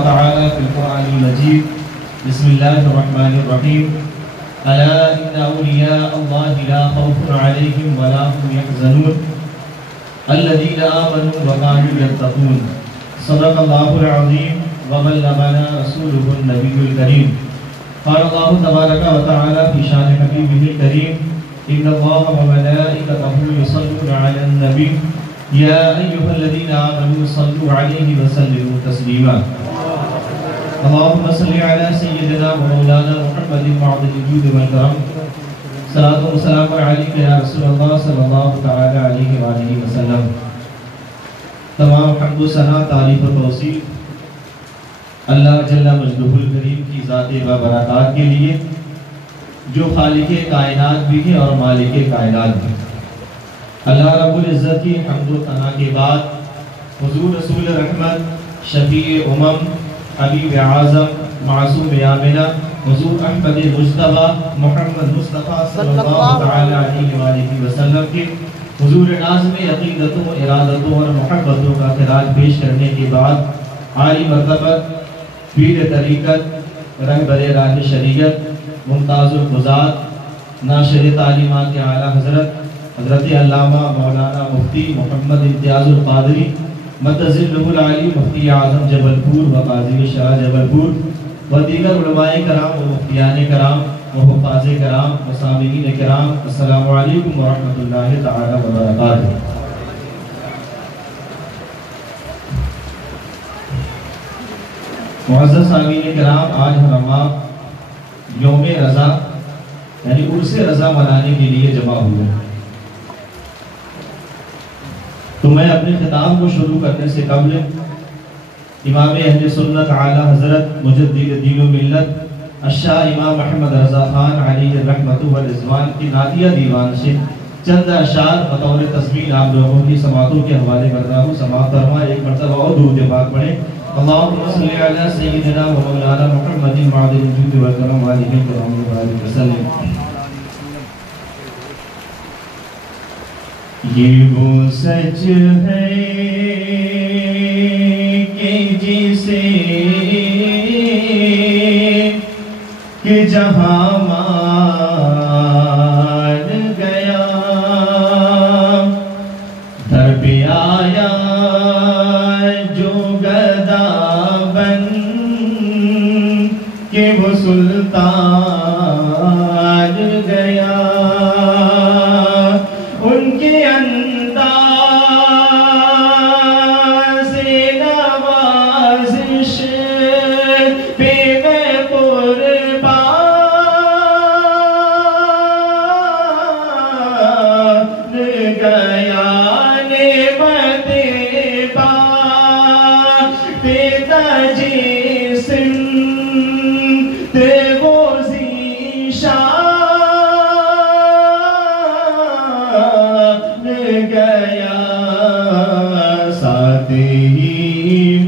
تعالى في القرآن المجيد. بسم الله الرحمن الرحيم. ألا إن أولياء الله لا خوف عليهم ولا هم يحزنون الذين آمنوا وكانوا يتقون. صدق الله العظيم وبلغنا رسوله النبي الكريم. قال الله تبارك وتعالى في شان حبيبه الكريم: إن الله وملائكته يصلون على النبي يا أيها الذين آمنوا صلوا عليه وسلموا تسليما. اللهم صل على سيدنا ومولانا محمد معظم الجود والكرم. صلاة وسلام عليك يا رسول الله صلی اللہ تعالی علیہ وآلہ وسلم. تمام حمد و ثنا تعریف و توصیف اللہ جل مجدہ الکریم کی ذات و برکات کے لیے جو خالق کائنات بھی ہے اور مالک کائنات بھی. اللہ رب العزت کی حمد و ثنا کے بعد حضور رسول رحمت شفیع امم حبیب اعظم معصوم آمنہ حضور احمد مجتبی محمد مصطفیٰ صلی اللہ تعالی علیہ وآلہ وسلم کے حضور نازم عقیدتوں ارادتوں اور محبتوں کا خراج پیش کرنے کے بعد عالی مرتبہ پیر طریقت رہبر راہ شریعت ممتاز القضات ناشر تعلیمات اعلیٰ حضرت علامہ مولانا مفتی محمد امتیاز القادری مدظلہ العالی مفتی اعظم جبل پور و قاضی شرح جبل پور و دیگر علماء کرام و مفتیان کرام و حفاظ کرام و سامعین کرام، السلام علیکم ورحمۃ اللہ تعالی وبرکاتہ. معزز سامعین کرام، آج ہم یوم رضا یعنی عرس رضا منانے کے لیے جمع ہوئے. تو میں اپنے خطاب کو شروع کرنے سے قبل امام اہل سنت اعلیٰ حضرت مجدد دین و ملت الشاہ امام محمد رضا خان علیہ رحمت و رضوان کی نعتیہ دیوان سے چند اشعار بطور تسمیل آپ لوگوں کی سماعتوں کے حوالے کر رہا ہوں. سماعت فرما، ایک مرتبہ اور درود پاک پڑھیں. اللہم صلی علی سیدنا و مولانا محمد معدن الجود والکرم علیہ وسلم. یہ وہ سچ ہے کہ جسے کہ جہاں مان گیا در پہ آیا جو گدا بن کہ وہ سلطان گیا. ان کے انداز نوازش پہ میں قربان گیا. نعمت بات جسم تے وہ ذیشان گیا. ساتھ ہی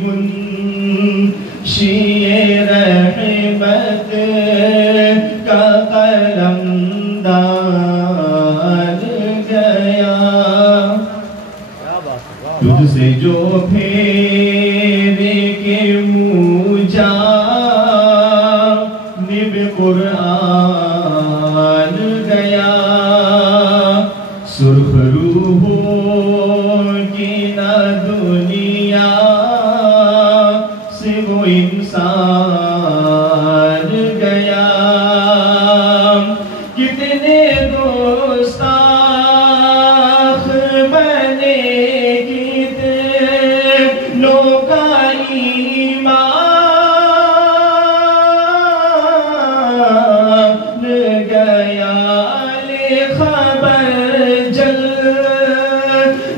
منشی رحمت کا قلم دان گیا. تجھ سے جو پھیرے کے منہ جانب قرآن گیا. سرخ روحوں کی نہ دنیا سے وہ انسان گیا. کتنے دوستاخ بنے کتنوں کا ایمان گیا. لے خبر جل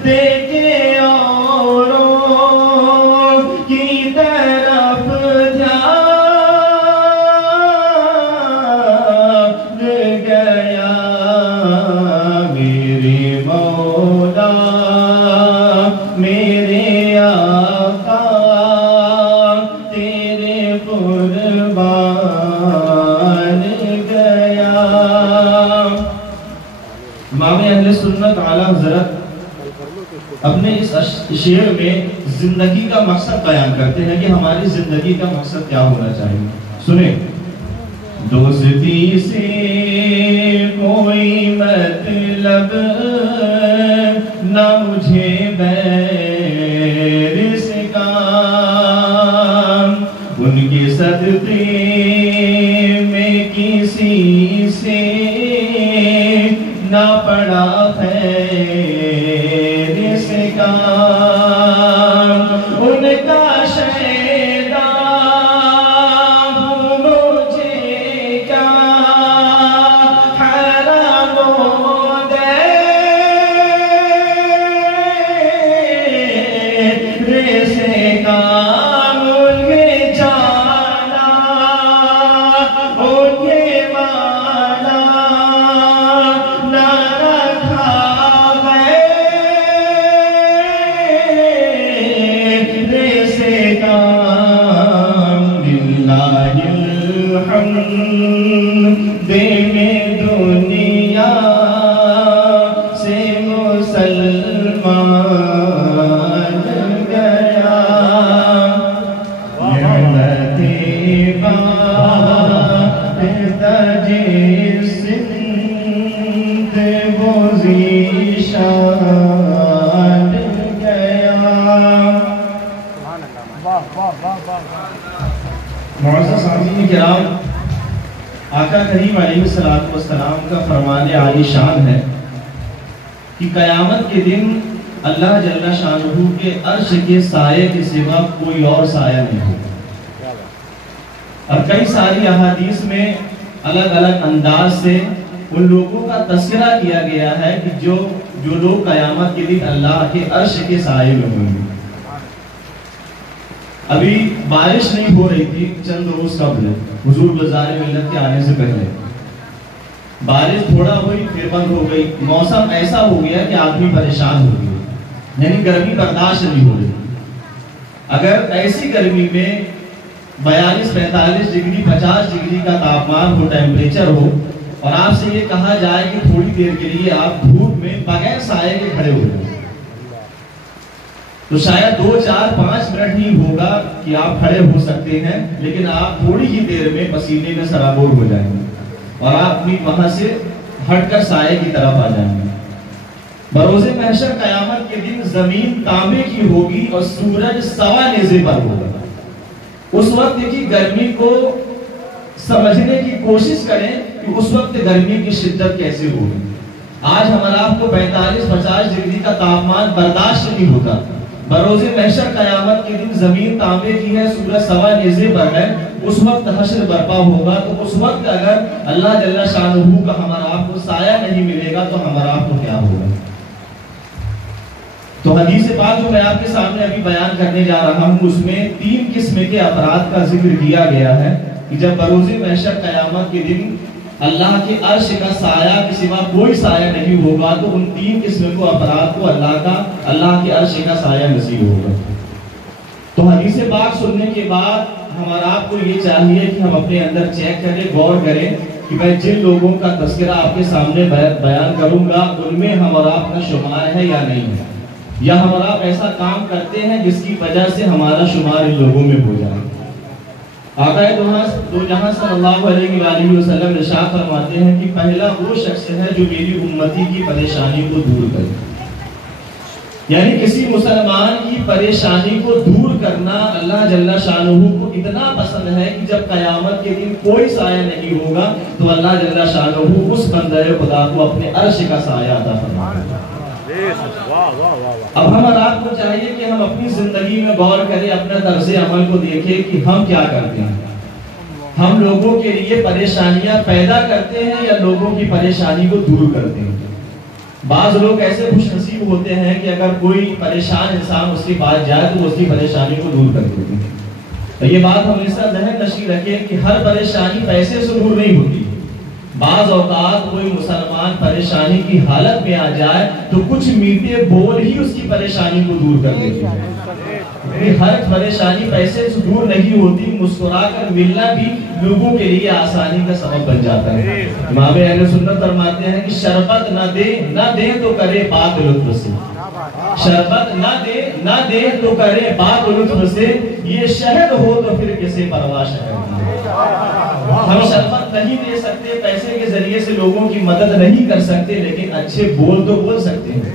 دیکھے اوروں کی طرف دھیان گیا. میرے مولا میرے آقا تیرے قربان گیا. امام اہل سنت اعلیٰ حضرت اپنے اس شعر میں زندگی کا مقصد بیان کرتے ہیں کہ ہماری زندگی کا مقصد کیا ہونا چاہیے. سنیں. دوستی سے کوئی مطلب نہ مجھے بیر سے کام، ان کے صدقے میں کسی سے نہ پڑا خیر سے کام، ان کا شیدا مجھے کیا حرام دیر سے کام، ان کے جانا ان کے مانا نہ رکھا غیر سے کام. للہ الحمد میں دنیا سے مسلمان گیا، نعمت بات تجھ سندھ وہ ذیشان گیا. معزز سامعین کرام، آقا کریم علیہ السلام کا فرمان عالی شان ہے کہ قیامت کے دن اللہ جل شانہ کے عرش کے سائے کے سوا کوئی اور سایہ نہیں ہوگا. اور کئی ساری احادیث میں الگ الگ انداز سے ان لوگوں کا تذکرہ کیا گیا ہے کہ جو لوگ قیامت کے دن اللہ کے عرش کے سائے میں ہوں گے. ابھی بارش نہیں ہو رہی تھی چند روز قبل حضور بازار ملت کے آنے سے پہلے، بارش تھوڑا ہوئی پھر بند ہو گئی. موسم ایسا ہو گیا کہ آدمی پریشان ہو گیا، یعنی گرمی برداشت نہیں ہو رہی. اگر ایسی گرمی میں 42-45 ڈگری 50 ڈگری کا تاپمان ہو، ٹیمپریچر ہو، اور آپ سے یہ کہا جائے کہ تھوڑی دیر کے لیے آپ دھوپ میں بغیر سائے کے کھڑے ہو جائیں، تو شاید 2 4 5 منٹ ہی ہوگا کہ آپ کھڑے ہو سکتے ہیں، لیکن آپ تھوڑی ہی دیر میں پسینے میں سرابور ہو جائیں گے اور آپ بھی وہاں سے ہٹ کر سائے کی طرف آ جائیں گے. بروز محشر قیامت کے دن زمین تانبے کی ہوگی اور سورج سوا نیزے پر ہوگا. اس وقت کی گرمی کو سمجھنے کی کوشش کریں کہ اس وقت گرمی کی شدت کیسے ہوگی. آج ہمارا آپ کو 45-50 ڈگری کا تاپمان برداشت نہیں ہوتا. بروز محشر قیامت کے دن زمین تانبے کی ہے، سورج سوا نیزے پر ہے، اس وقت حشر برپا ہوگا. تو اس وقت اگر اللہ جل شانہ کا ہمارا آپ کو سایہ نہیں ملے گا تو ہمارا آپ کو کیا ہوگا. تو حدیث پاک جو میں آپ کے سامنے ابھی بیان کرنے جا رہا ہوں، اس میں 3 قسم کے افراد کا ذکر کیا گیا ہے کہ جب بروز محشر قیامت کے دن اللہ کے عرش کا سایہ کے سوا کوئی سایہ نہیں ہوگا، تو ان 3 قسم کو افراد کو اللہ کے عرش کا سایہ نصیب ہوگا. تو حدیث پاک سننے کے بعد ہمارا آپ کو یہ چاہیے کہ ہم اپنے اندر چیک کریں، غور کریں کہ میں جن لوگوں کا تذکرہ آپ کے سامنے بیان کروں گا ان میں ہمارا آپ کا شمار ہے یا نہیں ہے، یا ہمارا آپ ایسا کام کرتے ہیں جس کی وجہ سے ہمارا شمار ان لوگوں میں ہو جائے. آقا دو جہاں صلی اللہ علیہ وآلہ وسلم ارشاد فرماتے ہیں کہ پہلا وہ شخص ہے جو میری امتی کی پریشانی کو دور کرے. یعنی کسی مسلمان کی پریشانی کو دور کرنا اللہ جل شانہ کو اتنا پسند ہے کہ جب قیامت کے دن کوئی سایہ نہیں ہوگا تو اللہ جل شانہ اس بندے خدا کو اپنے عرش کا سایہ عطا فرمائے گا. اب ہم آپ کو چاہیے کہ ہم اپنی زندگی میں غور کریں، اپنا طرز عمل کو دیکھیں کہ ہم کیا کرتے ہیں. ہم لوگوں کے لیے پریشانیاں پیدا کرتے ہیں یا لوگوں کی پریشانی کو دور کرتے ہیں. بعض لوگ ایسے خوش نصیب ہوتے ہیں کہ اگر کوئی پریشان انسان اس کے پاس جائے تو اس کی پریشانی کو دور کر دیتے ہیں. تو یہ بات ہمیشہ ذہن نشین رکھیں کہ ہر پریشانی پیسے سے دور نہیں ہوتی. بعض اوقات کوئی مسلمان پریشانی کی حالت میں آ جائے تو کچھ میٹھے بول ہی اس کی پریشانی کو دور کر دیتے ہیں. ہر پریشانی پیسے سے دور نہیں ہوتی، مسکرا کر ملنا بھی لوگوں کے لیے آسانی کا سبب بن جاتا ہے. امام اہل سنت فرماتے ہیں کہ شربت نہ دے تو کرے بات لطف سے. شربت نہ دے تو کرے بات لطف سے، یہ شہد ہو تو پھر کسے پرواہ شہد کی۔ ہم شربت نہیں دے سکتے، پیسے کے ذریعے سے لوگوں کی مدد نہیں کر سکتے، لیکن اچھے بول تو بول سکتے ہیں۔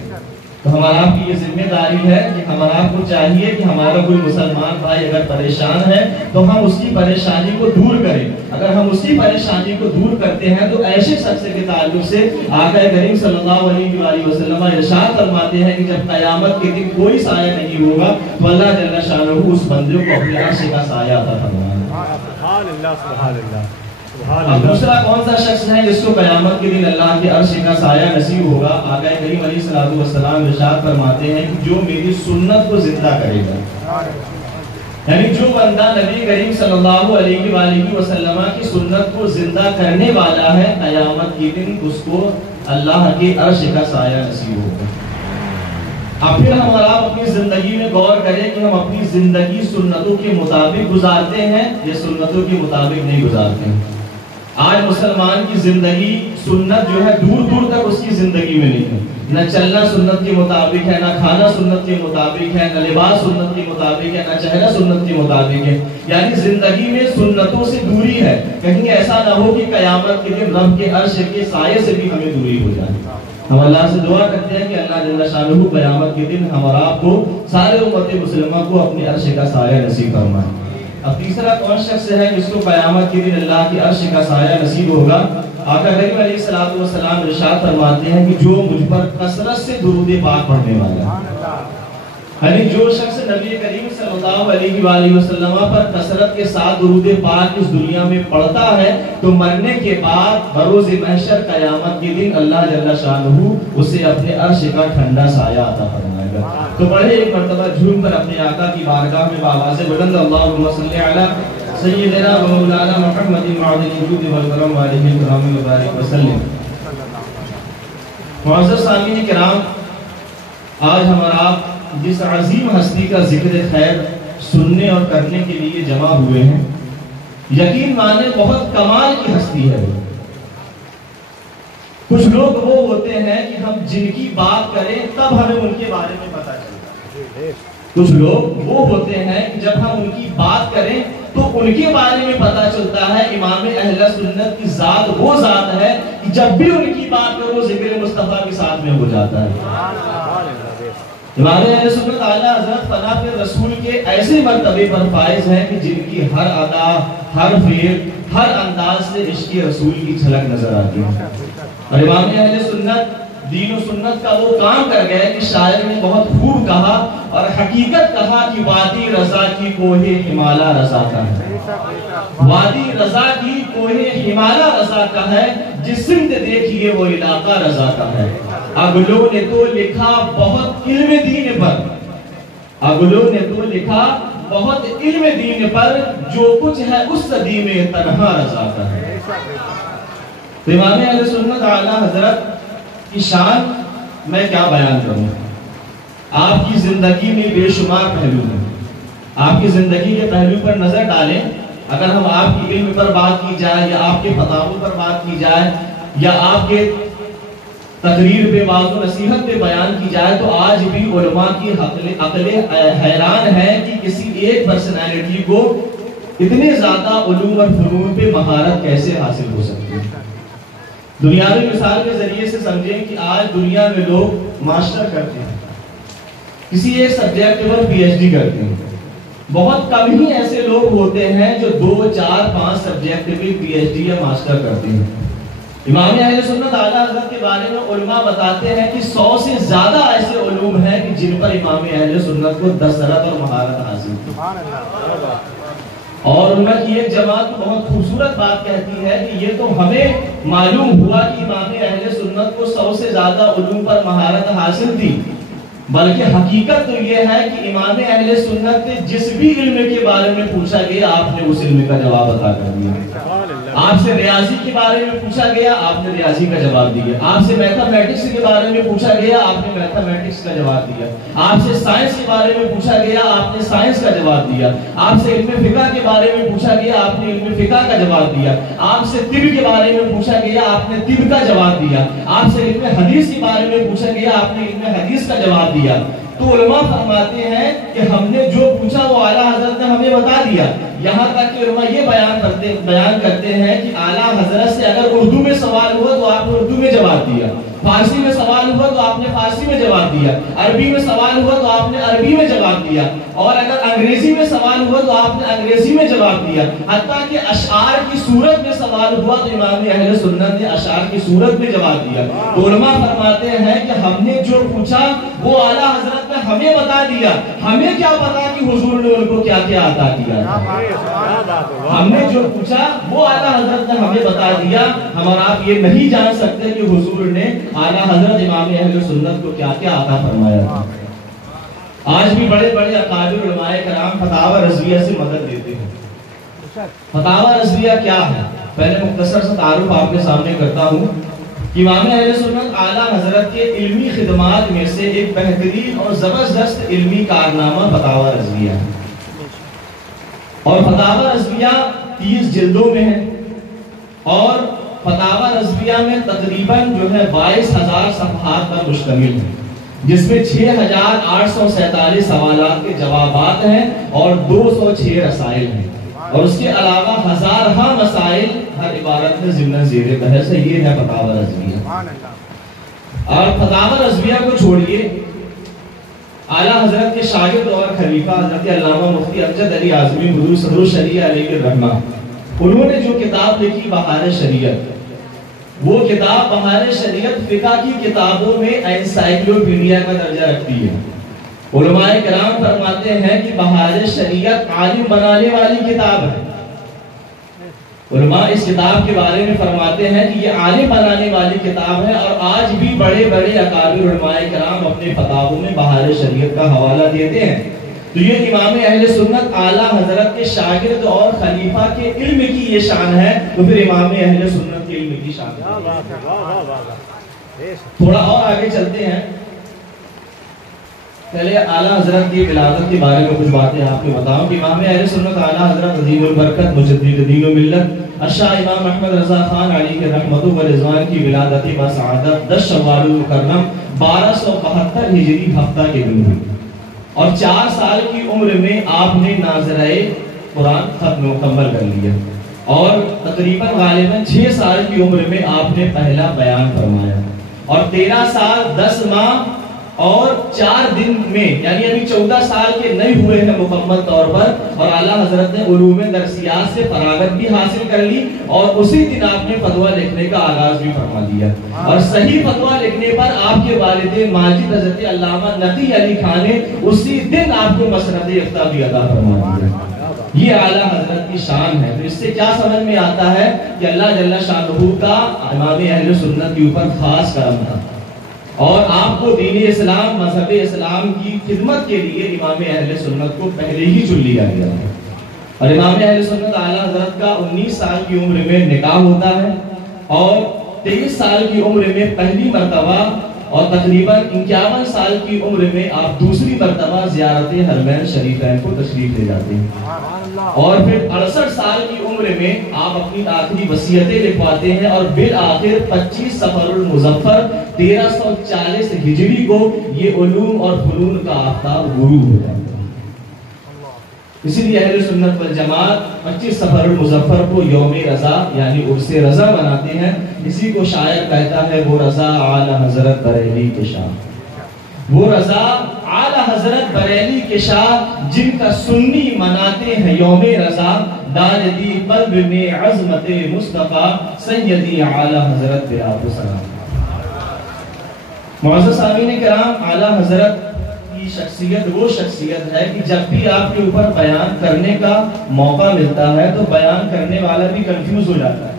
تو ہمارا آپ کی یہ ذمہ داری ہے کہ ہمارا آپ کو چاہیے کہ ہمارا کوئی مسلمان بھائی اگر پریشان ہے تو ہم اس کی پریشانی کو دور کریں۔ اگر ہم اس کی پریشانی کو دور کرتے ہیں تو ایسے شخص کے تعلق سے آقا کریم صلی اللہ علیہ وآلہ وسلم ارشاد فرماتے ہیں کہ جب قیامت کے دن کوئی سایہ نہیں ہوگا تو اللہ جل شانہ اس بندے کو اپنے عرش کا سایہ عطا فرمائے گا۔ سبحان اللہ، سبحان اللہ۔ اب دوسرا کون سا شخص ہے جس کو قیامت کے دن اللہ کے عرش کا سایہ نصیب ہوگا؟ آقا کریم علیہ الصلوۃ والسلام ارشاد فرماتے ہیں کہ جو میری سنت کو زندہ کرے گا، یعنی جو بندہ نبی کریم صلی اللہ علیہ وآلہ وسلم کی سنت کو زندہ کرنے والا ہے، قیامت کے دن اس کو اللہ کے عرش کا سایہ نصیب ہوگا۔ اب پھر ہم آپ اپنی زندگی میں غور کریں کہ ہم اپنی زندگی سنتوں کے مطابق گزارتے ہیں یا سنتوں کے مطابق نہیں گزارتے ہیں۔ آج مسلمان کی زندگی سنت جو ہے دور دور تک اس کی زندگی میں نہیں ہے، نہ چلنا سنت کے مطابق ہے، نہ کھانا سنت کے مطابق ہے، نہ لباس سنت کے مطابق ہے، نہ چہرہ سنت کے مطابق ہے، یعنی زندگی میں سنتوں سے دوری ہے۔ کہیں ایسا نہ ہو کہ قیامت کے دن رب کے عرش کے سائے سے بھی ہمیں دوری ہو جائے۔ ہم اللہ سے دعا کرتے ہیں کہ اللہ جل شانہ قیامت کے دن ہم اور آپ کو سارے امت مسلمہ کو اپنے عرش کا سایہ نصیب فرمائے۔ اب تیسرا کون شخص ہے جس کو قیامت کے دن اللہ کے عرش کا سایہ نصیب ہوگا؟ آقا کریم علیہ الصلوۃ والسلام ارشاد فرماتے ہیں کہ جو مجھ پر کثرت سے درود پاک پڑھنے والا ہے، یعنی جو شخص نبی کریم صلی اللہ علیہ وآلہ وسلم پر کثرت کے ساتھ درود پاک اس دنیا میں پڑھتا ہے تو مرنے کے بعد بروز محشر قیامت کے دن اللہ جل شانہ اسے اپنے عرش کا ٹھنڈا سایہ عطا فرمائے گا۔ تو بڑے ایک مرتبہ جھوم کر اپنے آقا کی بارگاہ میں بآواز بلند اللہم صلی علی سیدنا و مولانا محمد معدن الجود والکرم علیہ الکرام وبارک وسلم۔ معزز سامعین کرام، آج ہمارا آپ جس عظیم ہستی کا ذکر خیر سننے اور کرنے کے لیے جمع ہوئے ہیں، یقین مانے بہت کمال کی ہستی ہے۔ کچھ لوگ وہ ہوتے ہیں کہ ہم جن کی بات کریں تب ہمیں ان کے بارے میں پتہ چلتا ہے۔ کچھ لوگ وہ ہوتے ہیں کہ جب ہم ان کی بات کریں تو ان کے بارے میں پتہ چلتا ہے۔ امام اہل سنت کی ذات وہ ذات ہے کہ جب بھی ان کی بات کرو ذکر مصطفیٰ کے ساتھ میں ہو جاتا ہے۔ امام اہل سنت اعلیٰ حضرت فنا کے رسول کے ایسے مرتبے پر فائز ہیں کہ جن کی ہر ادا، ہر فعل، ہر انداز سے عشق رسول کی جھلک نظر آتی ہے۔ اور امام اہل سنت دین و سنت کا وہ کام کر گئے کہ شاعر نے بہت خوب کہا اور حقیقت کہا کہ وادی رضا کی کوہ ہمالا رضا کا ہے، وادی رضا کی کوہ ہمالا رضا کا ہے، جس سمت دیکھیے وہ علاقہ رضا کا ہے۔ اگلوں نے تو لکھا بہت علم دین پر، اگلوں نے تو لکھا بہت علم دین پر، جو کچھ ہے اس صدی میں تنہا رضا کا ہے۔ تو امام اہل سنت اعلیٰ حضرت کی شان میں کیا بیان کروں؟ آپ کی زندگی میں بے شمار پہلو ہیں۔ آپ کی زندگی کے پہلو پر نظر ڈالیں، اگر ہم آپ کی علم پر بات کی جائے یا آپ کے فتاوی پر بات کی جائے یا آپ کے تقریر پہ واضح و نصیحت پہ بیان کی جائے تو آج بھی علماء کی عقلیں حیران ہے کہ کسی ایک پرسنالٹی کو اتنے زیادہ علوم اور فنون پہ مہارت کیسے حاصل ہو سکتی ہے۔ دنیاوی مثال کے ذریعے سے سمجھیں کہ آج دنیا میں لوگ ماسٹر کرتے ہیں، کسی ایک سبجیکٹ پر پی ایچ ڈی کرتے ہیں۔ بہت کم ہی ایسے لوگ ہوتے ہیں جو 2، 4، 5 سبجیکٹ پہ پی ایچ ڈی یا ماسٹر کرتے ہیں۔ امام اہل سنت اعلیٰ حضرت کے بارے میں علماء بتاتے ہیں کہ 100 سے زیادہ ایسے علوم ہیں کہ جن پر امام اہل سنت کو دسترت اور مہارت حاصل ہے۔ اور ان کی ایک جماعت بہت خوبصورت بات کہتی ہے کہ یہ تو ہمیں معلوم ہوا کہ امام اہل سنت کو 100 سے زیادہ علوم پر مہارت حاصل تھی، بلکہ حقیقت تو یہ ہے کہ امام اہل سنت نے جس بھی علم کے بارے میں پوچھا گیا آپ نے اس علم کا جواب عطا کر دیا۔ آپ سے ریاضی کے بارے میں پوچھا گیا آپ نے ریاضی کا جواب دیا، آپ سے میتھمیٹکس کے بارے میں پوچھا گیا آپ نے میتھمیٹکس کا جواب دیا، آپ سے سائنس کے بارے میں پوچھا گیا آپ نے سائنس کا جواب دیا، آپ سے علم فقہ کے بارے میں پوچھا گیا آپ نے علم فقہ فقہ کا جواب دیا، آپ سے طب کے بارے میں پوچھا گیا آپ نے طب کا جواب دیا، آپ سے علم حدیث کے بارے میں پوچھا گیا آپ نے علم حدیث کا جواب دیا۔ تو علماء فرماتے ہیں کہ ہم نے جو پوچھا وہ اعلیٰ حضرت نے ہمیں بتا دیا۔ یہاں تک کہ علماء یہ بیان کرتے ہیں کہ اعلیٰ حضرت سے اگر اردو میں سوال ہوا تو آپ نے اردو میں جواب دیا، فارسی میں سوال ہوا تو آپ نے فارسی میں جواب دیا، عربی میں سوال ہوا تو آپ نے عربی میں جواب دیا، اور اگر انگریزی میں سوال ہوا تو آپ نے انگریزی میں جواب دیا، حتیٰ کہ اشعار کی صورت میں سوال ہوا تو امام اہل سنت نے اشعار کی صورت میں جواب دیا۔ تو علماء فرماتے ہیں کہ ہم نے جو پوچھا وہ اعلیٰ حضرت نے ہمیں بتا دیا، ہمیں کیا پتا کہ حضور نے ان کو کیا کیا عطا کیا، ہم نے جو پوچھا وہ اعلیٰ حضرت نے ہمیں بتا دیا، ہم اور آپ یہ نہیں جان سکتے کہ حضور نے اعلیٰ حضرت امام اہل سنت کو کیا کیا عطا فرمایا تھا۔ آج بھی بڑے بڑے اکابر علماء کرام فتاوی رضویہ سے مدد لیتے ہیں۔ فتاوی رضویہ کیا ہے؟ پہلے مختصر سا تعارف آپ کے سامنے کرتا ہوں۔ امام اہل سنت اعلیٰ حضرت کے علمی خدمات میں سے ایک بہترین اور زبردست علمی کارنامہ فتاوی رضویہ ہے، اور فتاوی رضویہ 30 جلدوں میں ہے، اور فتاوی رضویہ میں تقریباً 22,000 صفحات پر مشتمل ہے، جس میں 6,847 سوالات کے جوابات ہیں اور 206 رسائل ہیں، اور اس کے علاوہ ہزارہ مسائل ہر عبارت میں ضمن زیر بحث ہے۔ یہ ہے فتاوی رضویہ۔ اور فتاوی رضویہ کو چھوڑیے، اعلیٰ حضرت کے شاگرد اور خلیفہ حضرت علامہ مفتی امجد علی اعظمی حضور صدر الشریعہ علیہ الرحمہ، انہوں نے جو کتاب لکھی بہار شریعت، وہ کتاب بہار شریعت فقہ کی کتابوں میں انسائکلوپیڈیا کا درجہ رکھتی ہے۔ علماء کرام فرماتے ہیں کہ بہار شریعت عالم بنانے والی کتاب ہے۔ علماء اس کتاب کے بارے میں فرماتے ہیں کہ یہ عالم بنانے والی کتاب ہے، اور آج بھی بڑے بڑے اکابر علماء کرام اپنے فتاووں میں بہار شریعت کا حوالہ دیتے ہیں۔ تو یہ امام اہل سنت اعلیٰ حضرت کے شاگرد اور خلیفہ کے علم کی یہ شان ہے، تو پھر امام اہل سنت کے علم کی شان ہے۔ تھوڑا اور آگے چلتے ہیں، پہلے اعلیٰ حضرت کی ولادت کے بارے میں کچھ باتیں آپ کو بتاؤں کہ امام اہل سنت اعلیٰ حضرت عظیم البرکت مجدد دین و ملت الشاہ امام احمد رضا خان علیہ رحمت و رضوان کی ولادت بسعادت 10 شوال المکرم 1272 ہجری ہفتہ کے دن ہوئی، اور 4 سال کی عمر میں آپ نے ناظرہ قرآن ختم مکمل کر لیا، اور تقریباً غالباً 6 سال کی عمر میں آپ نے پہلا بیان فرمایا، اور 13 سال 10 ماہ اور 4 دن میں، یعنی ابھی 14 سال کے نہیں ہوئے ہیں مکمل طور پر، اور اعلیٰ حضرت نے علوم درسیات سے فراغت بھی حاصل کر لی، اور اسی دن آپ نے فتویٰ لکھنے کا آغاز بھی فرما دیا، اور صحیح فتویٰ لکھنے پر آپ کے والد ماجد حضرت علامہ نقی علی خان نے اسی دن آپ کو مسند افتاء بھی عطا فرما دیا۔ یہ اعلیٰ حضرت کی شان ہے۔ تو اس سے کیا سمجھ میں آتا ہے کہ اللہ جل شانہ کا امام اہل سنت کے اوپر خاص کرم تھا، اور آپ کو دین اسلام مذہب اسلام کی خدمت کے لیے امام اہل سنت کو پہلے ہی چن لیا گیا ہے۔ اور امام اہل سنت اعلیٰ حضرت کا 19 سال کی عمر میں نکاح ہوتا ہے، اور 23 سال کی عمر میں پہلی مرتبہ، اور تقریباً 51 سال کی عمر میں آپ دوسری مرتبہ زیارت حرمین شریفین کو تشریف لے جاتے ہیں، اور پھر 68 سال کی عمر میں آپ اپنی آخری وصیتیں لکھواتے ہیں، اور بالآخر 25 صفر المظفر 1340 ہجری کو یہ علوم اور فنون کا آفتاب غروب ہو جاتا ہے۔ اسی لیے اہل سنت والجماعت 25 صفر المظفر کو یوم رضا یعنی عرس رضا مناتے ہیں۔ اسی کو شاعر کہتا ہے وہ رضا اعلی حضرت بریلی کے شاہ، وہ رضا اعلی حضرت بریلی کے شاہ، جن کا سنی مناتے ہیں یوم رضا، ڈال دی قلب میں عظمت مصطفیٰ سیدی اعلی حضرت برات السلام۔ معزز سامعین کرام، اعلی حضرت کی شخصیت وہ شخصیت ہے کہ جب بھی آپ کے اوپر بیان کرنے کا موقع ملتا ہے تو بیان کرنے والا بھی کنفیوز ہو جاتا ہے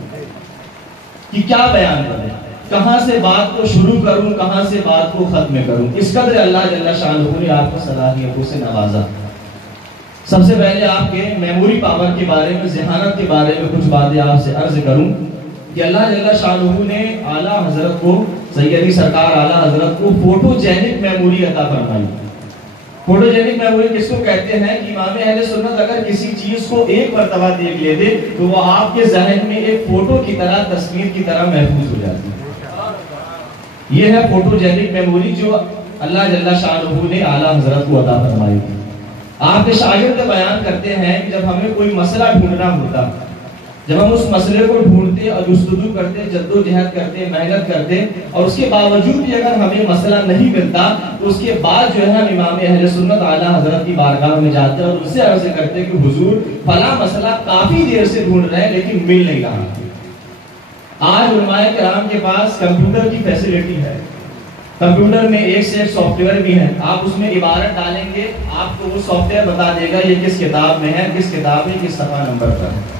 کہ کیا بیان کریں، کہاں سے بات کو شروع کروں، کہاں سے بات کو ختم کروں۔ اس قدر اللہ جل شانہ نے آپ کو صلاحیتوں سے نوازا۔ سب سے پہلے آپ کے میموری پاور کے بارے میں، ذہانت کے بارے میں کچھ باتیں آپ سے عرض کروں کہ اللہ جل شانہ نے اعلیٰ حضرت کو، سیدی سرکار اعلیٰ حضرت کو فوٹو جینک میموری عطا فرمائی۔ فوٹوجینک میموری کس کو کہتے ہیں کہ امام اہل سنت اگر کسی چیز کو ایک مرتبہ دیکھ لیتے تو وہ آپ کے ذہن میں ایک فوٹو کی طرح، تصویر کی طرح محفوظ ہو جاتی ہے۔ یہ ہے فوٹوجینک میموری جو اللہ جل شانہ نے اعلیٰ حضرت کو عطا فرمائی تھی۔ آپ کے شاگرد بیان کرتے ہیں کہ جب ہمیں کوئی مسئلہ ڈھونڈنا ہوتا، جب ہم اس مسئلے کو ڈھونڈتے اور جستجو کرتے، جدوجہد کرتے، محنت کرتے، اور اس کے باوجود بھی اگر ہمیں مسئلہ نہیں ملتا تو اس کے بعد جو ہے ہم امام اہل سنت اعلیٰ حضرت کی بارگاہ میں جاتے اور ان سے عرض کرتے کہ حضور فلاں مسئلہ کافی دیر سے ڈھونڈ رہے ہیں لیکن مل نہیں رہا۔ آج علماء کرام کے پاس کمپیوٹر کی فیسلٹی ہے، کمپیوٹر میں ایک سے ایک سافٹ ویئر بھی ہے، آپ اس میں عبارت ڈالیں گے آپ کو وہ سافٹ ویئر بتا دے گا یہ کس کتاب میں ہے، کس کتاب میں کس صفحہ نمبر پر ہے۔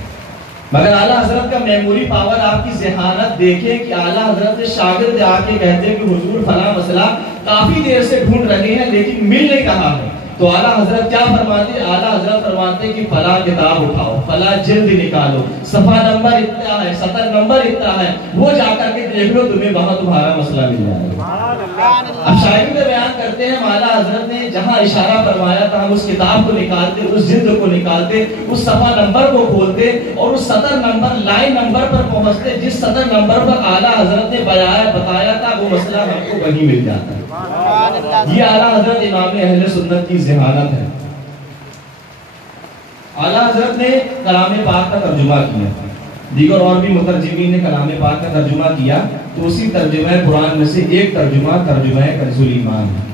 مگر اعلیٰ حضرت کا میموری پاور، آپ کی ذہانت دیکھیں کہ اعلیٰ حضرت سے شاگرد آ کے کہتے ہیں کہ حضور فلاں مسئلہ کافی دیر سے ڈھونڈ رہے ہیں لیکن مل نہیں رہا ہے، تو اعلیٰ حضرت کیا فرماتے ہیں؟ اعلیٰ حضرت فرماتے ہیں کہ فلاں کتاب اٹھاؤ، فلاں جلد نکالو، صفحہ نمبر اتنا ہے، سطر نمبر اتنا ہے، وہ جا کر کے دیکھ لو، تمہیں وہاں تمہارا مسئلہ مل جائے گا۔ اب شاعری میں بیان کرتے ہیں اعلیٰ حضرت نے جہاں اشارہ فرمایا تھا ہم اس کتاب کو نکالتے، اس جلد کو نکالتے، اس صفحہ نمبر کو کھولتے اور اس سطر نمبر، لائن نمبر پر پہنچتے جس سطر نمبر پر اعلیٰ حضرت نے بتایا تھا وہ مسئلہ ہم کو وہیں مل جاتا ہے۔ یہ اعلیٰ حضرت امام اہل سنت کی ذہانت ہے۔ اعلیٰ حضرت نے کلام پاک کا ترجمہ کیا، دیگر اور بھی مترجمین نے کلام پاک کا ترجمہ کیا، تو اسی ترجمہ قرآن میں سے ایک ترجمہ کنز الایمان ہے،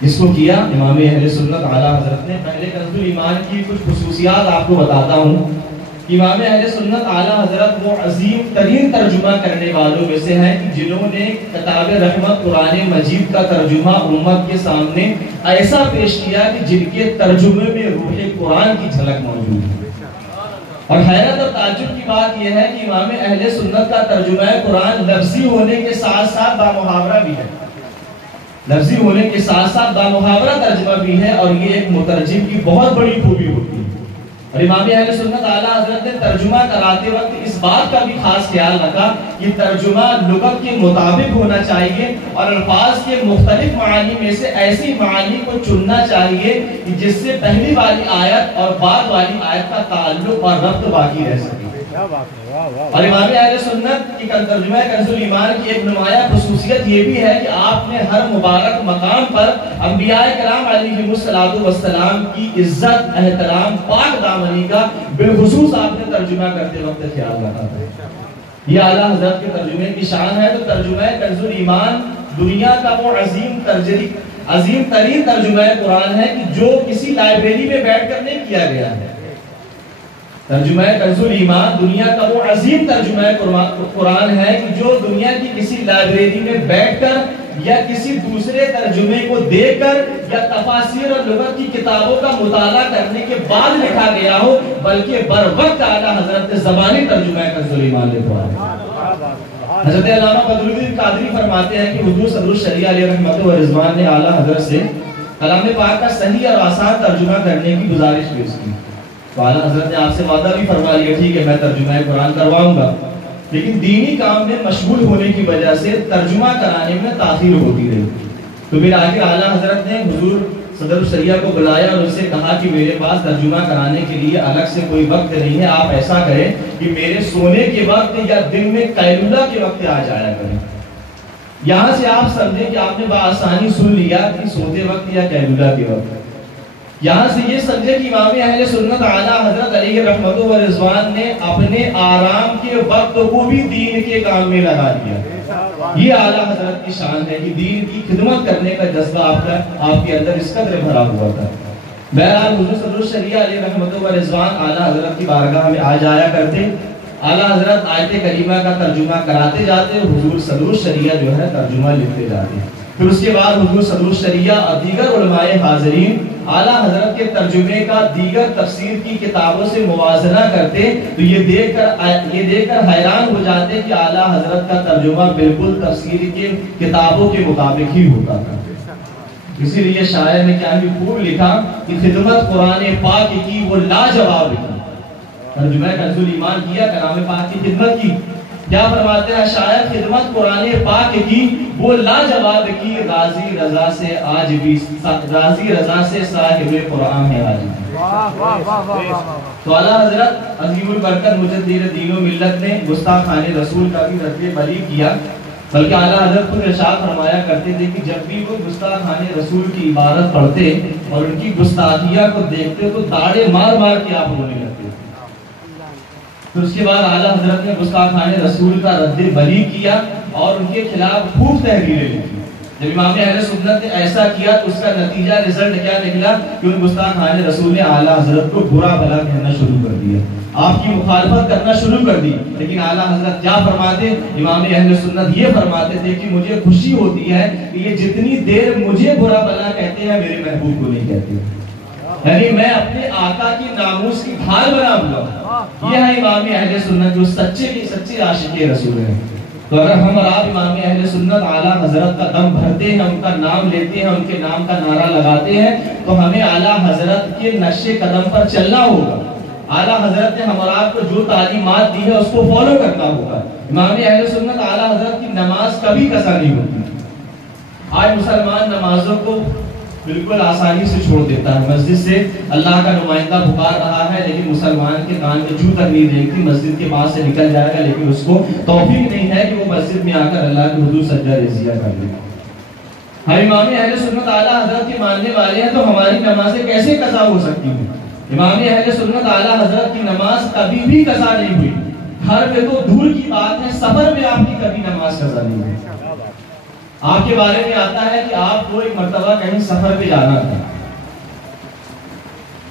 جس کو کیا امام اہل سنت اعلیٰ حضرت نے۔ پہلے کنز الایمان کی کچھ خصوصیات آپ کو بتاتا ہوں۔ امام اہل سنت اعلیٰ حضرت وہ عظیم ترین ترجمہ کرنے والوں میں سے ہیں کہ جنہوں نے کتاب رحمت قرآن مجید کا ترجمہ امت کے سامنے ایسا پیش کیا کہ جن کے ترجمے میں روح قرآن کی جھلک موجود ہے۔ اور حیرت اور تعجب کی بات یہ ہے کہ امام اہل سنت کا ترجمہ قرآن لفظی ہونے کے ساتھ ساتھ بامحاورہ بھی ہے، لفظی ہونے کے ساتھ ساتھ بامحاورہ ترجمہ بھی ہے، اور یہ ایک مترجم کی بہت بڑی خوبی ہوتی ہے۔ اور امام اہل سنت اعلیٰ حضرت نے ترجمہ کراتے وقت اس بات کا بھی خاص خیال رکھا کہ ترجمہ لغت کے مطابق ہونا چاہیے اور الفاظ کے مختلف معانی میں سے ایسی معانی کو چننا چاہیے جس سے پہلی والی آیت اور بعد والی آیت کا تعلق اور ربط باقی رہ سکے۔ اور امام اہل سنت کی ترجمہ کنز الایمان کی ایک نمایاں خصوصیت یہ بھی ہے کہ آپ نے ہر مبارک مقام پر انبیاء کرام علیہ السلام کی عزت، احترام، پاک دامنی کا بالخصوص آپ نے ترجمہ کرتے وقت خیال رکھا تھا۔ یہ اعلیٰ حضرت کے ترجمے کی شان ہے۔ تو ترجمہ کنز الایمان دنیا کا وہ عظیم ترین ترجمہ قرآن ہے کہ جو کسی لائبریری میں بیٹھ کر نہیں کیا گیا ہے۔ ترجمہ کنز الایمان دنیا کا وہ عظیم ترجمہ قرآن ہے کہ جو دنیا کی کسی لائبریری میں بیٹھ کر یا کسی دوسرے ترجمے کو دیکھ کر یا تفاسیر اور لغت کی کتابوں کا مطالعہ کرنے کے بعد لکھا گیا ہو، بلکہ بر وقت اعلیٰ حضرت نے زبانی ترجمہ کنز الایمان لکھا ہے۔ حضرت علامہ بدر الدین قادری فرماتے ہیں کہ حضور صدر الشریعہ علیہ رحمت و رضوان نے اعلیٰ حضرت سے کلام پاک کا صحیح اور آسان ترجمہ کرنے کی گزارش پیش کی، تو اعلیٰ حضرت نے آپ سے وعدہ بھی فرما لیا ٹھیک ہے میں ترجمہ قرآن کرواؤں گا، لیکن دینی کام میں مشغول ہونے کی وجہ سے ترجمہ کرانے میں تاخیر ہوتی رہی۔ تو پھر آگے اعلیٰ حضرت نے حضور صدر الشریعہ کو بلایا اور اس سے کہا کہ میرے پاس ترجمہ کرانے کے لیے الگ سے کوئی وقت نہیں ہے، آپ ایسا کریں کہ میرے سونے کے وقت یا دن میں قیلولہ کے وقت آ جایا کریں۔ یہاں سے آپ سمجھیں کہ آپ نے بآسانی سن لیا کہ سوتے وقت یا قیلولہ کے وقت، یہاں سے یہ سمجھے کہ امام اہل سنت اعلیٰ حضرت علیہ رحمت و رضوان نے اپنے آرام کے وقت کو بھی دین کے کام میں لگا دیا۔ یہ اعلیٰ حضرت کی شان ہے کہ دین کی خدمت کرنے کا جذبہ آپ کے اندر اس قدر بھرا ہوا تھا۔ بہرحال حضور صدر الشریعہ علیہ رحمت و رضوان اعلیٰ حضرت کی بارگاہ میں آ جایا کرتے، اعلیٰ حضرت آیت کریمہ کا ترجمہ کراتے جاتے، حضور صدر الشریعہ جو ہے ترجمہ لکھتے جاتے، پھر اس کے بعد حضور صدر الشریعہ اور دیگر علماء حاضرین اعلیٰ حضرت کے ترجمے کا دیگر تفسیر کی کتابوں سے موازنہ کرتے، تو یہ دیکھ کر حیران ہو جاتے کہ اعلیٰ حضرت کا ترجمہ بالکل تفسیر کے کتابوں کے مطابق ہی ہوتا تھا۔ اسی لیے شاعر نے کیا بھی خوب لکھا کہ خدمت قرآن پاک کی وہ لاجواب کی، ترجمہ کنز الایمان کیا، کلام پاک کی خدمت کی، کیا فرماتے ہیں؟ شاید خدمت قرآن پاک کی وہ لاجواب کی، راضی رضا سے آج بھی، راضی رضا سے صاحب قرآن ہے آج بھی۔ تو اعلیٰ حضرت عظیم البرکت مجدد دین و ملت نے گستاخان رسول کا بھی رد بری کیا، بلکہ اعلیٰ حضرت خود ارشاد فرمایا کرتے تھے کہ جب بھی وہ گستاخان رسول کی عبارت پڑھتے اور ان کی گستاخیہ کو دیکھتے تو داڑے مار مار کے آپ رونے لگتے۔ تو اس کے بعد اعلیٰ حضرت نے گستاخان رسول کا رد بری کیا اور ان کے خلاف خوب تحریریں لکھی۔ جب امام اہل سنت نے ایسا کیا تو اس کا نتیجہ رزلٹ کیا نکلا کہ ان گستاخان رسول نے اعلیٰ حضرت کو برا بھلا کہنا شروع کر دیا، آپ کی مخالفت کرنا شروع کر دی۔ لیکن اعلیٰ حضرت کیا فرماتے؟ امام اہل سنت یہ فرماتے تھے کہ مجھے خوشی ہوتی ہے کہ یہ جتنی دیر مجھے برا بھلا کہتے ہیں میرے محبوب کو نہیں کہتے، یعنی میں اپنے آقا کی ناموس کی ڈھال بنا ہوا۔ یہ ہے امام اہل سنت جو سچے عاشق رسول ہیں۔ تو اگر ہم اور آپ امام اہل سنت اعلیٰ حضرت کا دم بھرتے ہیں، ان کا نام لیتے ہیں، ان کے نام کا نعرہ لگاتے ہیں، تو ہمیں اعلیٰ حضرت کے نقش قدم پر چلنا ہوگا۔ اعلیٰ حضرت نے ہم اور آپ کو جو تعلیمات دی ہے اس کو فالو کرنا ہوگا۔ امام اہل سنت اعلیٰ حضرت کی نماز کبھی قضا نہیں ہوتی۔ آج مسلمان نمازوں کو بالکل آسانی سے چھوڑ دیتا ہے، مسجد سے اللہ کا نمائندہ پکار رہا ہے لیکن مسلمان کے کان میں جوں تک نہیں دیکھتی، مسجد کے پاس سے نکل جائے گا لیکن اس کو توفیق نہیں ہے کہ وہ مسجد میں آ کر اللہ کے حضور سجدہ رضیہ کر لے۔ ہم امام اہل سنت اعلیٰ حضرت کے ماننے والے ہیں تو ہماری نمازیں کیسے قضا ہو سکتی ہیں؟ امام اہل سنت اعلیٰ حضرت کی نماز کبھی بھی قضا نہیں ہوئی۔ گھر پہ تو دور کی بات ہے، سفر میں آپ کی کبھی نماز قضا نہیں ہوئی۔ آپ کے بارے میں آتا ہے کہ آپ کو ایک مرتبہ کہیں سفر پہ جانا تھا،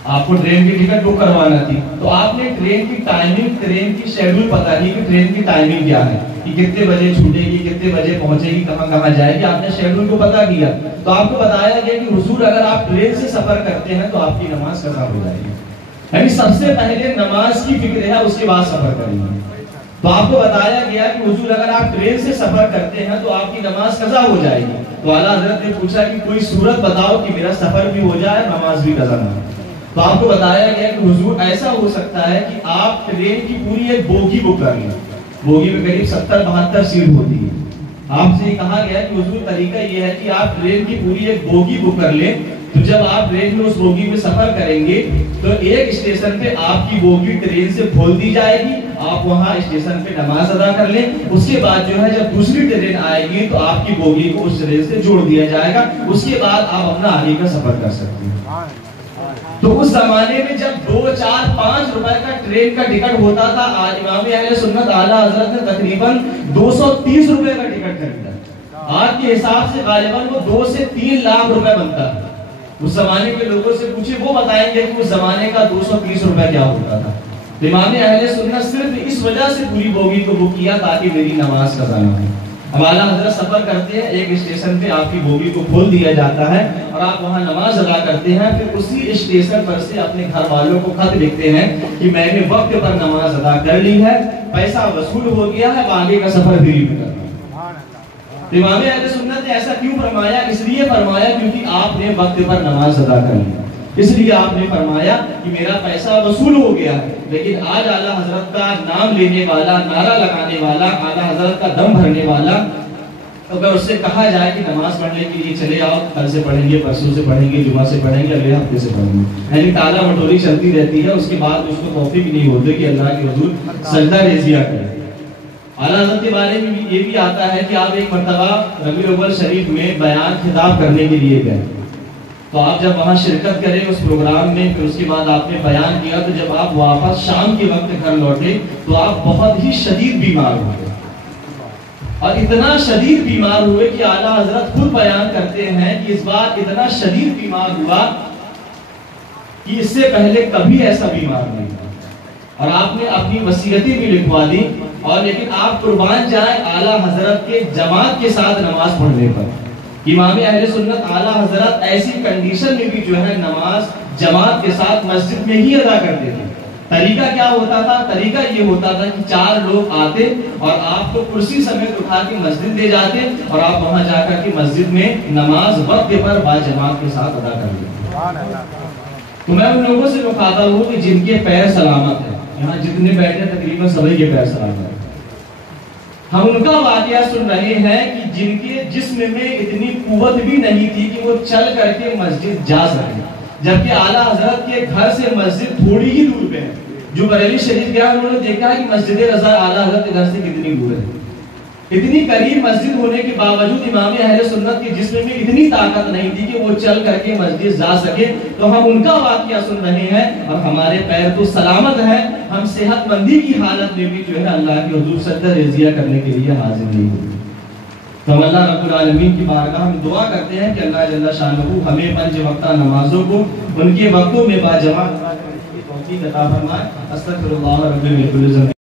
آپ کو ٹرین کی ٹکٹ بک کروانا تھی، تو آپ نے ٹرین کی ٹائمنگ، ٹرین کی شیڈول پتہ نہیں کہ ٹرین کی ٹائمنگ کیا ہے، کہ کتنے بجے چھوٹے گی، کتنے بجے پہنچے گی، کہاں کہاں جائے گی، آپ نے شیڈول کو پتہ کیا تو آپ کو بتایا گیا کہ حضور اگر آپ ٹرین سے سفر کرتے ہیں تو آپ کی نماز قضا ہو جائے گی، یعنی سب سے پہلے نماز کی فکر ہے، اس کے بعد سفر کریں گے۔ تو آپ کو بتایا گیا کہ حضور اگر آپ ٹرین سے سفر کرتے ہیں تو آپ کی نماز قضا ہو جائے گی۔ تو اعلیٰ حضرت نے پوچھا کہ کوئی صورت بتاؤ کہ میرا سفر بھی ہو جائے، نماز بھی قضا نہ ہو۔ تو آپ کو بتایا گیا کہ حضور ایسا ہو سکتا ہے کہ آپ ٹرین کی پوری ایک بوگی بک کر لیں، بوگی میں قریب 70-72 سیٹ ہوتی ہے۔ آپ سے کہا گیا کہ حضور طریقہ یہ ہے کہ آپ ٹرین کی پوری ایک بوگی بک کر لیں، تو جب آپ ٹرین میں اس بوگی میں سفر کریں گے تو ایک اسٹیشن پہ آپ کی بوگی ٹرین سے کھول دی جائے گی، آپ وہاں اسٹیشن پہ نماز ادا کر لیں، اس کے بعد جو ہے جب دوسری ٹرین آئے گی تو آپ کی بوگی کو اس ٹرین سے جوڑ دیا جائے گا، اس کے بعد آپ اپنا آگے کا سفر کر سکتے ہیں۔ تو اس زمانے میں جب 2, 4, 5 روپے کا ٹرین کا ٹکٹ ہوتا تھا، آج امام اہل سنت اعلیٰ حضرت نے تقریباً 230 روپے کا ٹکٹ خریدا، آج کے حساب سے غالباً وہ 2 سے 3 لاکھ روپے بنتا ہے۔ اس زمانے کے لوگوں سے پوچھے، وہ بتائیں گے کہ اس زمانے کا 230 روپے کیا ہوتا تھا۔ تو امام اہل سنت صرف اس وجہ سے پوری بوگی کو بک کیا تاکہ میری نماز قضا نہ ہو۔ اب اعلیٰ حضرت سفر کرتے ہیں، ایک اسٹیشن پہ آپ کی بوگی کو کھول دیا جاتا ہے اور آپ وہاں نماز ادا کرتے ہیں، پھر اسی اسٹیشن پر سے اپنے گھر والوں کو خط لکھتے ہیں کہ میں نے وقت پر نماز ادا کر لی ہے، پیسہ وصول ہو گیا ہے، آگے کا سفر فری میں کرنا۔ امام اہل سنت نے ایسا کیوں فرمایا؟ اس لیے فرمایا کیونکہ آپ نے وقت پر نماز ادا کر لی، اس لیے آپ نے فرمایا کہ میرا پیسہ وصول ہو گیا ہے۔ لیکن آج اعلیٰ حضرت کا نام لینے والا، نعرہ لگانے والا، اعلیٰ حضرت کا دم بھرنے والا، اگر اس سے کہا جائے کہ نماز پڑھنے کے لیے چلے آؤ، کل سے پڑھیں گے، پرسوں سے پڑھیں گے، جمعہ سے پڑھیں گے، اگلے ہفتے سے پڑھیں گے، یعنی ٹالا مٹولی چلتی رہتی ہے، اس کے بعد اس کو توفیق نہیں ہوتی کہ اللہ کے حضور سجدہ رضیہ کرے۔ اعلیٰ حضرت کے بارے میں یہ بھی آتا ہے کہ آپ ایک مرتبہ ربیع الاول شریف میں بیان خطاب کرنے کے لیے گئے، تو آپ جب وہاں شرکت کریں اس پروگرام میں، پھر اس کے بعد آپ نے بیان کیا، تو جب آپ واپس شام کے وقت گھر لوٹے تو آپ بہت ہی شدید بیمار ہوئے، اور اتنا شدید بیمار ہوئے کہ اعلیٰ حضرت خود بیان کرتے ہیں کہ اس بار اتنا شدید بیمار ہوا کہ اس سے پہلے کبھی ایسا بیمار نہیں تھا، اور آپ نے اپنی وصیتیں بھی لکھوا دی، اور لیکن آپ قربان جائیں اعلیٰ حضرت کے جماعت کے ساتھ نماز پڑھنے پر۔ امام اہل سنت اعلیٰ حضرت ایسی کنڈیشن میں بھی جو ہے نماز جماعت کے ساتھ مسجد میں ہی ادا کرتے تھے۔ طریقہ کیا ہوتا تھا؟ طریقہ یہ ہوتا تھا کہ 4 لوگ آتے اور آپ کو کرسی سمیت اٹھا کے مسجد لے جاتے اور آپ وہاں جا کر کے مسجد میں نماز وقت پر با جماعت کے ساتھ ادا کر لیتے۔ تو میں ان لوگوں سے مخاطب ہوں کہ جن کے پیر سلامت ہیں، یہاں جتنے بیٹھے تقریباً سبھی کے پیر سلامت ہیں، ہم ان کا واقعہ سن رہے ہیں کہ جن کے جسم میں اتنی قوت بھی نہیں تھی کہ وہ چل کر کے مسجد جا سکے، جبکہ اعلیٰ حضرت کے گھر سے مسجد تھوڑی ہی دور پہ ہے۔ جو بریلی شریف گیا انہوں نے دیکھا کہ مسجد رضا اعلیٰ حضرت کے گھر سے کتنی دور ہے۔ اتنی قریب مسجد ہونے کے باوجود امام اہل سنت کے جسم میں اتنی طاقت نہیں تھی کہ وہ چل کر کے مسجد جا سکے، تو ہم ان کا واقعہ سن رہے ہیں اور ہمارے پیر تو سلامت ہیں، ہم صحت مندی کی حالت میں بھی جو ہے اللہ کے حضور سجدہ رضیہ کرنے کے لیے حاضر نہیں ہوئے۔ تو ہم اللہ رب العالمین کی بارگاہ میں دعا کرتے ہیں کہ اللہ جل شانہ ہمیں 5 وقتہ نمازوں کو ان کے وقتوں میں باجماعت توفیق عطا فرمائے۔ استغفر اللہ رب من کل ذنب